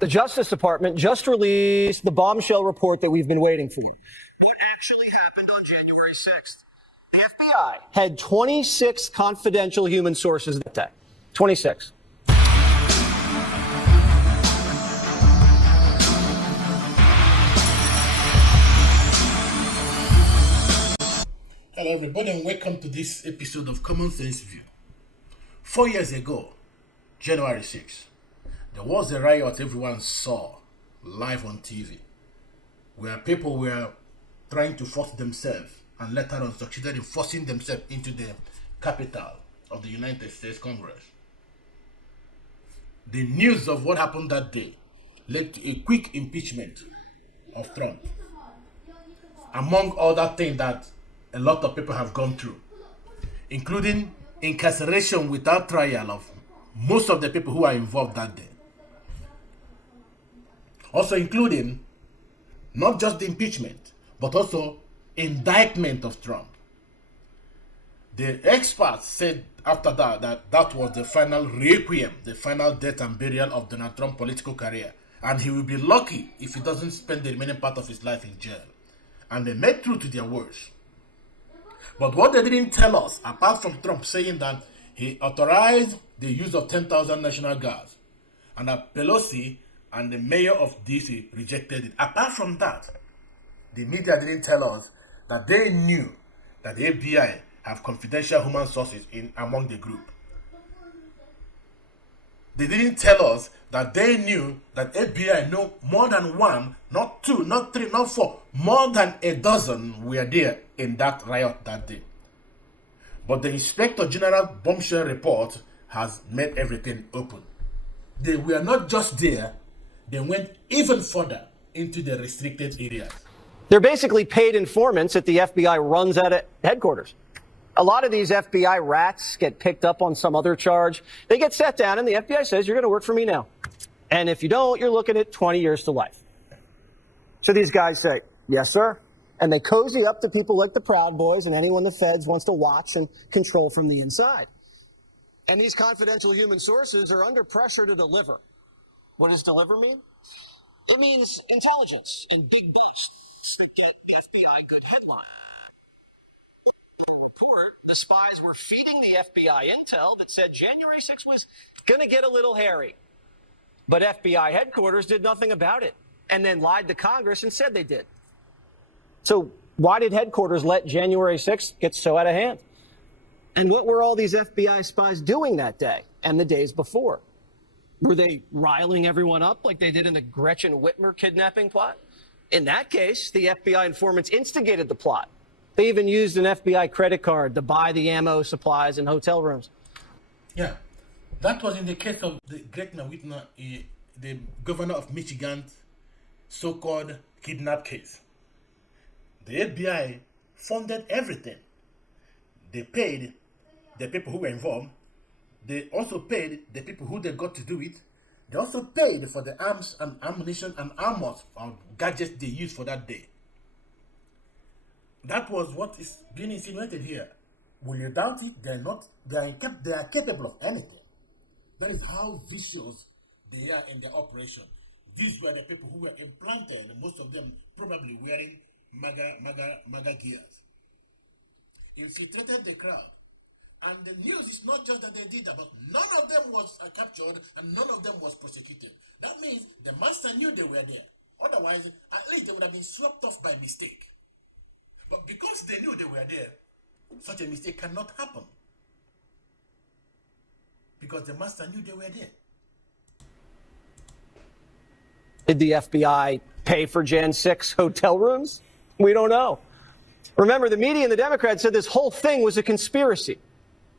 The Justice Department just released the bombshell report that we've been waiting for. What actually happened on January 6th? The FBI had 26 confidential human sources that day. 26. Hello everybody and welcome to this episode of Common Sense View. 4 years ago, January 6th, there was a riot everyone saw live on TV where people were trying to force themselves and later on succeeded in forcing themselves into the capital of the United States Congress. The news of what happened that day led to a quick impeachment of Trump, among other things that a lot of people have gone through, including incarceration without trial of most of the people who are involved that day. Also including not just the impeachment, but also indictment of Trump. The experts said after that was the final requiem, the final death and burial of Donald Trump's political career. And he will be lucky if he doesn't spend the remaining part of his life in jail. And they made true to their words. But what they didn't tell us, apart from Trump saying that he authorized the use of 10,000 National Guards, and that Pelosi and the mayor of DC rejected it. Apart from that, the media didn't tell us that they knew that the FBI have confidential human sources among the group. They didn't tell us that they knew that FBI know more than one, not two, not three, not four, more than a dozen were there in that riot that day. But the Inspector General bombshell report has made everything open. They were not just there, they went even further into the restricted areas. They're basically paid informants that the FBI runs out of headquarters. A lot of these FBI rats get picked up on some other charge. They get sat down and the FBI says, you're going to work for me now. And if you don't, you're looking at 20 years to life. So these guys say, yes, sir. And they cozy up to people like the Proud Boys and anyone the feds wants to watch and control from the inside. And these confidential human sources are under pressure to deliver. What does deliver mean? It means intelligence and big busts that the FBI could headline. In the report, the spies were feeding the FBI intel that said January 6th was going to get a little hairy. But FBI headquarters did nothing about it and then lied to Congress and said they did. So why did headquarters let January 6th get so out of hand? And what were all these FBI spies doing that day and the days before? Were they riling everyone up like they did in the Gretchen Whitmer kidnapping plot? In that case, the FBI informants instigated the plot. They even used an FBI credit card to buy the ammo, supplies, and hotel rooms. Yeah, that was in the case of the Gretchen Whitmer, the governor of Michigan's so-called kidnap case. The FBI funded everything. They paid the people who were involved. They also paid the people who they got to do it. They also paid for the arms and ammunition and armors or gadgets they used for that day. That was what is being insinuated here. Will you doubt it? They are capable of anything. That is how vicious they are in their operation. These were the people who were implanted, most of them probably wearing MAGA gears. Infiltrated the crowd. And the news is not just that they did that, but none of them was captured and none of them was prosecuted. That means the master knew they were there. Otherwise, at least they would have been swept off by mistake. But because they knew they were there, such a mistake cannot happen. Because the master knew they were there. Did the FBI pay for Jan 6 hotel rooms? We don't know. Remember, the media and the Democrats said this whole thing was a conspiracy.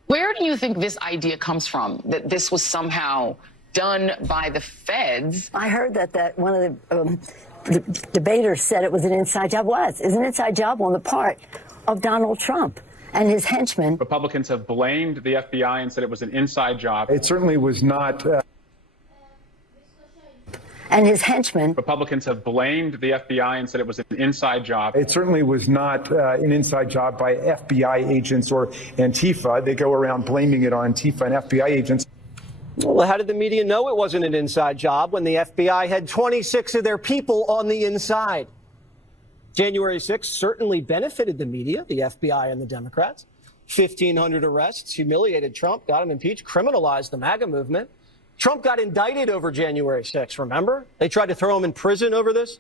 Where do you think this idea comes from, that this was somehow done by the feds? I heard that one of the debaters said it was an inside job. It was an inside job on the part of Donald Trump and his henchmen. Republicans have blamed the FBI and said it was an inside job. It certainly was not. And his henchmen. Republicans have blamed the FBI and said it was an inside job. It certainly was not an inside job by FBI agents or Antifa. They go around blaming it on Antifa and FBI agents. Well, how did the media know it wasn't an inside job when the FBI had 26 of their people on the inside? January 6th certainly benefited the media, the FBI and the Democrats. 1,500 arrests, humiliated Trump, got him impeached, criminalized the MAGA movement. Trump got indicted over January 6th, remember? They tried to throw him in prison over this.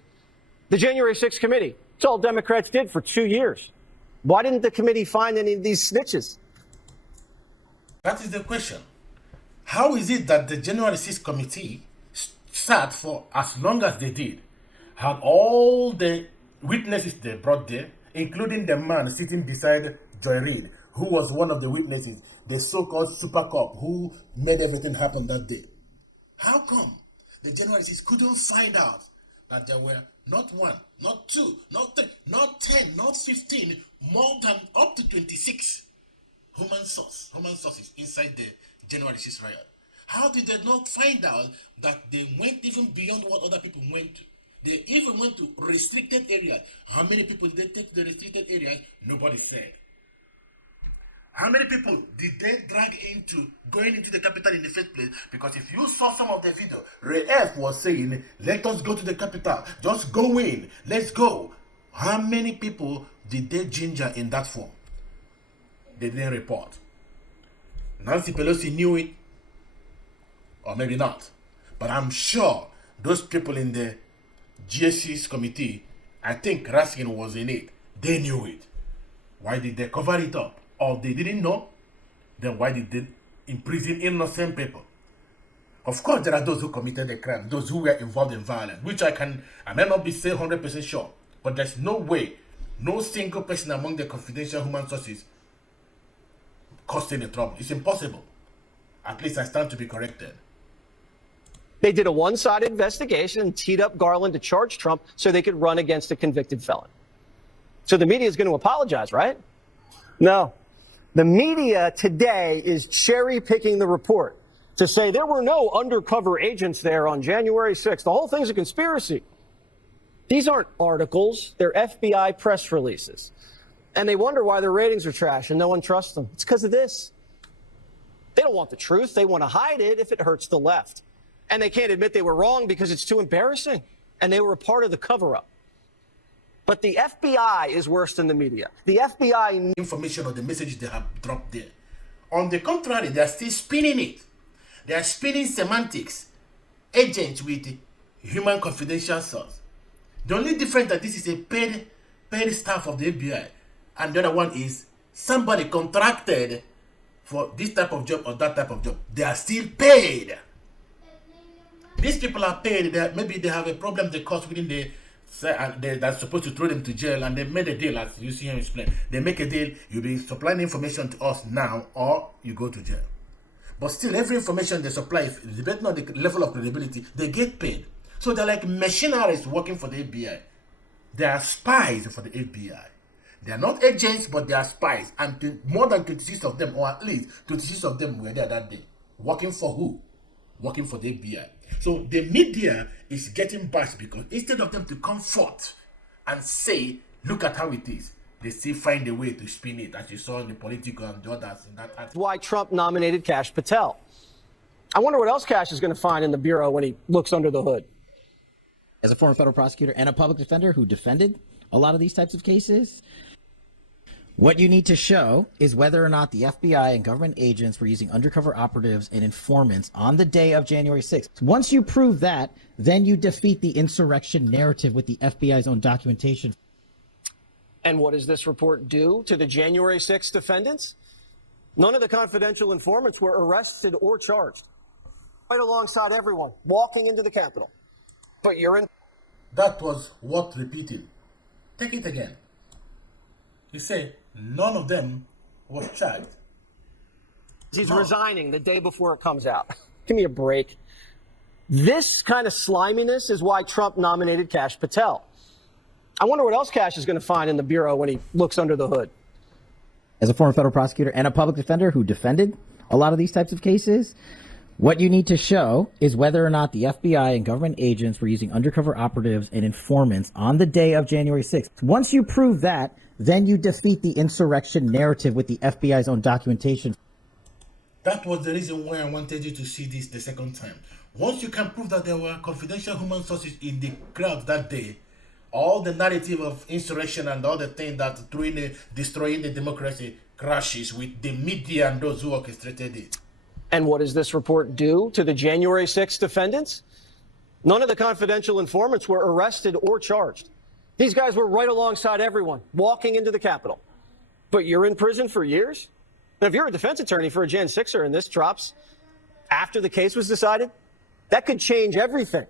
The January 6th committee, it's all Democrats did for 2 years. Why didn't the committee find any of these snitches? That is the question. How is it that the January 6th committee sat for as long as they did, had all the witnesses they brought there, including the man sitting beside Joy Reid, who was one of the witnesses, the so-called super cop who made everything happen that day? How come the January 6th couldn't find out that there were not one, not two, not three, not 10, not 15, more than up to 26 human sources inside the January 6th riot? How did they not find out that they went even beyond what other people went to? They even went to restricted areas. How many people did they take to the restricted areas? Nobody said. How many people did they drag into going into the capital in the first place? Because if you saw some of the video, Riot was saying, let us go to the capital. Just go in. Let's go. How many people did they ginger in that form? They didn't report. Nancy Pelosi knew it. Or maybe not. But I'm sure those people in the GSC's committee, I think Raskin was in it. They knew it. Why did they cover it up? Or they didn't know? Then why did they imprison innocent people? Of course, there are those who committed the crime, those who were involved in violence, which I may not be saying 100% sure. But there's no way, no single person among the confidential human sources caused any trouble. It's impossible. At least I stand to be corrected. They did a one-sided investigation and teed up Garland to charge Trump so they could run against a convicted felon. So the media is going to apologize, right? No. The media today is cherry-picking the report to say there were no undercover agents there on January 6th. The whole thing's a conspiracy. These aren't articles. They're FBI press releases. And they wonder why their ratings are trash and no one trusts them. It's because of this. They don't want the truth. They want to hide it if it hurts the left. And they can't admit they were wrong because it's too embarrassing. And they were a part of the cover-up. But the FBI is worse than the media. The FBI information or the messages they have dropped there. On the contrary, they are still spinning it. They are spinning semantics. Agents with human confidential source. The only difference that this is a paid staff of the FBI, and the other one is somebody contracted for this type of job or that type of job. They are still paid. These people are paid. Maybe they have a problem they cause within that's supposed to throw them to jail, and they made a deal, as you see him explain. They make a deal, you'll be supplying information to us now, or you go to jail. But still, every information they supply, depending on the level of credibility, they get paid. So they're like machineries working for the FBI. They are spies for the FBI. They are not agents, but they are spies. And more than 26 of them, or at least 26 of them were there that day. Working for who? Working for the FBI. So the media is getting bashed because instead of them to come forth and say, look at how it is, they still find a way to spin it, as you saw in the Politico and the others in that article. Why Trump nominated Kash Patel. I wonder what else Kash is going to find in the Bureau when he looks under the hood. As a former federal prosecutor and a public defender who defended a lot of these types of cases, what you need to show is whether or not the FBI and government agents were using undercover operatives and informants on the day of January 6th. Once you prove that, then you defeat the insurrection narrative with the FBI's own documentation. And what does this report do to the January 6th defendants? None of the confidential informants were arrested or charged. Right alongside everyone walking into the Capitol. But you're in. That was worth repeating. Take it again. You say none of them was charged. He's resigning the day before it comes out. Give me a break. This kind of sliminess is why Trump nominated Kash Patel. I wonder what else Kash is going to find in the Bureau when he looks under the hood. As a former federal prosecutor and a public defender who defended a lot of these types of cases, what you need to show is whether or not the FBI and government agents were using undercover operatives and informants on the day of January 6th. Once you prove that, then you defeat the insurrection narrative with the FBI's own documentation. That was the reason why I wanted you to see this the second time. Once you can prove that there were confidential human sources in the crowd that day, all the narrative of insurrection and all the things that destroying the democracy crashes with the media and those who orchestrated it. And what does this report do to the January 6th defendants? None of the confidential informants were arrested or charged. These guys were right alongside everyone, walking into the Capitol. But you're in prison for years? Now, if you're a defense attorney for a Jan 6er and this drops after the case was decided, that could change everything.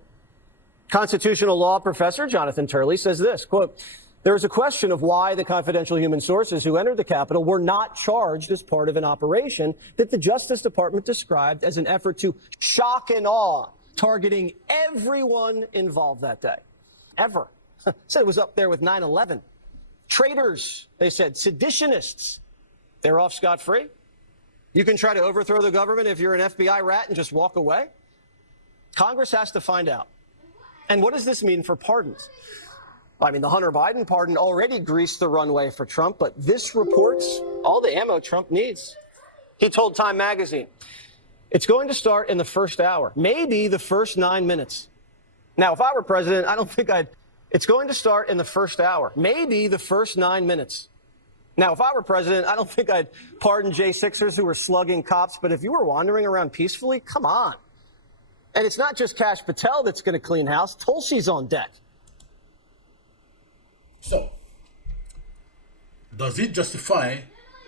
Constitutional law professor Jonathan Turley says this, quote, there is a question of why the confidential human sources who entered the Capitol were not charged as part of an operation that the Justice Department described as an effort to shock and awe, targeting everyone involved that day. Ever. Said it was up there with 9/11. Traitors, they said, seditionists. They're off scot-free. You can try to overthrow the government if you're an FBI rat and just walk away. Congress has to find out. And what does this mean for pardons? I mean, the Hunter Biden pardon already greased the runway for Trump, but this reports all the ammo Trump needs. He told Time magazine, it's going to start in the first hour, maybe the first 9 minutes. Now, if I were president, I don't think it's going to start in the first hour, maybe the first 9 minutes. Now, if I were president, I don't think I'd pardon J6ers who were slugging cops, but if you were wandering around peacefully, come on. And it's not just Kash Patel that's going to clean house. Tulsi's on deck. So, does it justify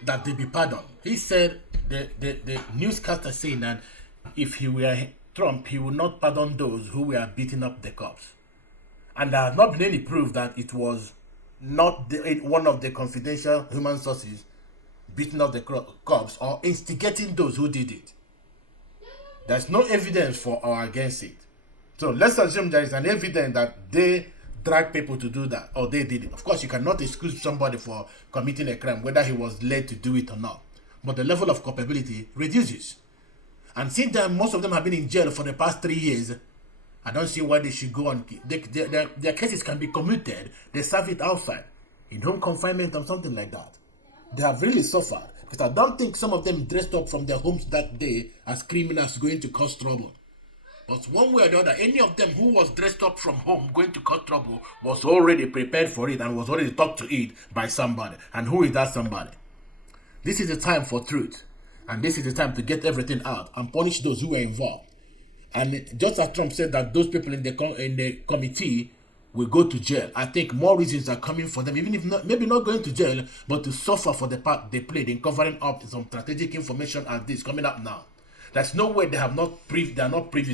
that they be pardoned? He said, the newscaster saying that if he were Trump, he would not pardon those who were beating up the cops. And there has not been any proof that it was not one of the confidential human sources beating up the cops or instigating those who did it. There's no evidence for or against it. So let's assume there is an evidence that they drag people to do that or they did it. Of course, you cannot excuse somebody for committing a crime, whether he was led to do it or not. But the level of culpability reduces. And since most of them have been in jail for the past 3 years, I don't see why they should go on. Their cases can be commuted. They serve it outside, in home confinement or something like that. They have really suffered. Because I don't think some of them dressed up from their homes that day as criminals going to cause trouble. But one way or the other, any of them who was dressed up from home going to cause trouble was already prepared for it and was already taught to it by somebody. And who is that somebody? This is the time for truth. And this is the time to get everything out and punish those who were involved. And just as Trump said that those people in the committee will go to jail, I think more reasons are coming for them, even if maybe not going to jail, but to suffer for the part they played in covering up some strategic information as this coming up now. There's no way they are not privy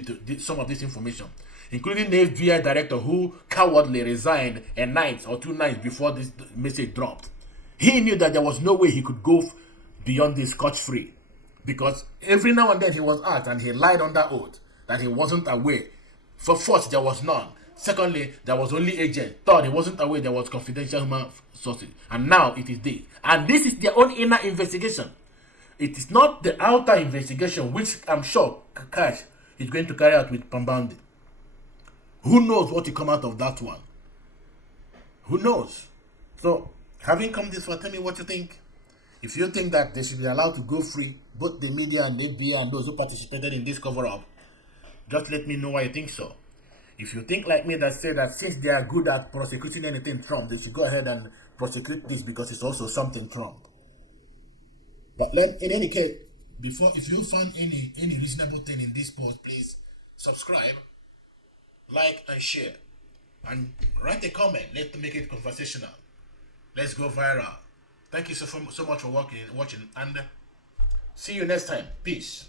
to some of this information, including the FBI director who cowardly resigned a night or 2 nights before this message dropped. He knew that there was no way he could go beyond this scotch-free, because every now and then he was asked and he lied under oath that he wasn't aware. For first, there was none. Secondly, there was only agent. Third, he wasn't aware there was confidential human sources. And now it is this. And this is their own inner investigation. It is not the outer investigation, which I'm sure Kash is going to carry out with Pambandi. Who knows what will come out of that one? Who knows? So, having come this far, tell me what you think. If you think that they should be allowed to go free, both the media and the FBI and those who participated in this cover-up, just let me know why you think so. If you think like me that say that since they are good at prosecuting anything Trump, they should go ahead and prosecute this because it's also something Trump. But in any case, if you found any reasonable thing in this post, please subscribe, like, and share. And write a comment. Let's make it conversational. Let's go viral. Thank you so much for watching, and see you next time. Peace.